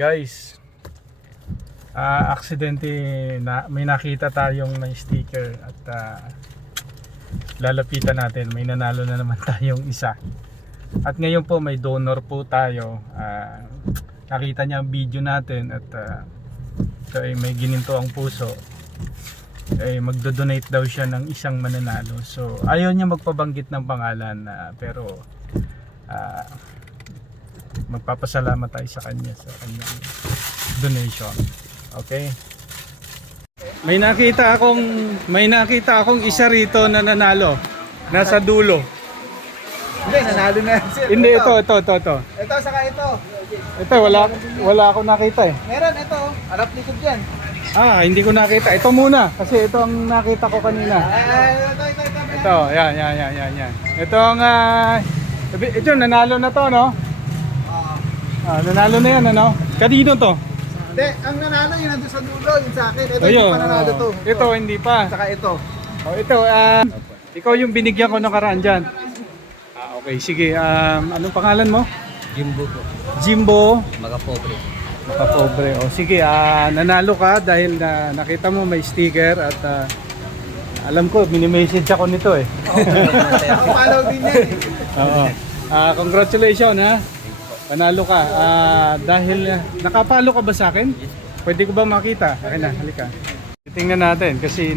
Guys, aksidente na may nakita tayong may sticker at lalapitan natin. May nanalo na naman tayong isa. At ngayon po may donor po tayo. Nakita niya ang video natin at ito ay may gininto ang puso. Ay magdo-donate daw siya ng isang mananalo. So ayaw niya magpabanggit ng pangalan, pero magpapasalamat tayo sa kanya sa kanyang donation. Okay? May nakita akong isa rito na nanalo. Nasa dulo. Hindi, nanalo na yan, sir. Hindi, ito. Ito, saka ito. Ito, wala ako nakita eh. Meron, ito. Harap likod yan. Hindi ko nakita. Ito muna, kasi ito ang nakita ko kanina. Ito. Ito, yan. Ito ang, ito, nanalo na to, no? Nanalo na yan, ano? Kanino to? Hindi, ang nanalo yun nandun sa dulo, yun sa akin. Ito Ayun, yung pananalo to. Ito, hindi pa. Saka ito. Ito, ikaw yung binigyan ko ng karaan dyan. Okay, sige. Anong pangalan mo? Jimbo po. Jimbo Magapobre. Makapobre. O sige, nanalo ka dahil nakita mo may sticker at alam ko, mini-message ako nito eh. Follow din yan eh. Oo. Congratulations ha. Panalo ka. Dahil nakapalo ka ba sa akin? Pwede ko ba makita? Okay na, halika. Tingnan natin kasi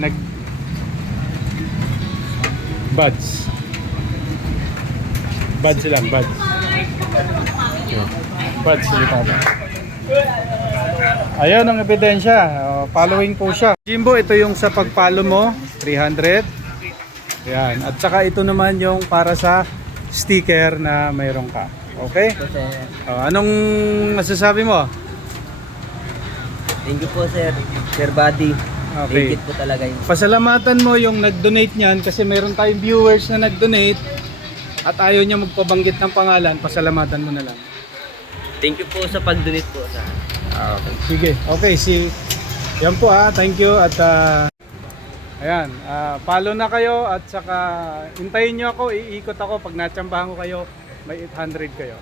buds. Buds lang, buds. Buds, halika ba? Ayan ang ebidensya. Following po siya. Jimbo, ito yung sa pag-follow mo, 300. Ayan. At saka ito naman yung para sa sticker na mayroon ka. Okay? Po, sir. Anong masasabi mo? Thank you po, sir. Sir Buddy. Okay. Thank you po talaga yun. Pasalamatan mo yung nag-donate niyan kasi mayroon tayong viewers na nag-donate at ayaw niya magpabanggit ng pangalan. Pasalamatan mo na lang. Thank you po sa pag-donate po, sir. Okay. Sige. Okay, yan po thank you at ayan, follow na kayo at saka hintayin niyo ako, iikot ako pag natsambahan ko kayo, may 800 kayo.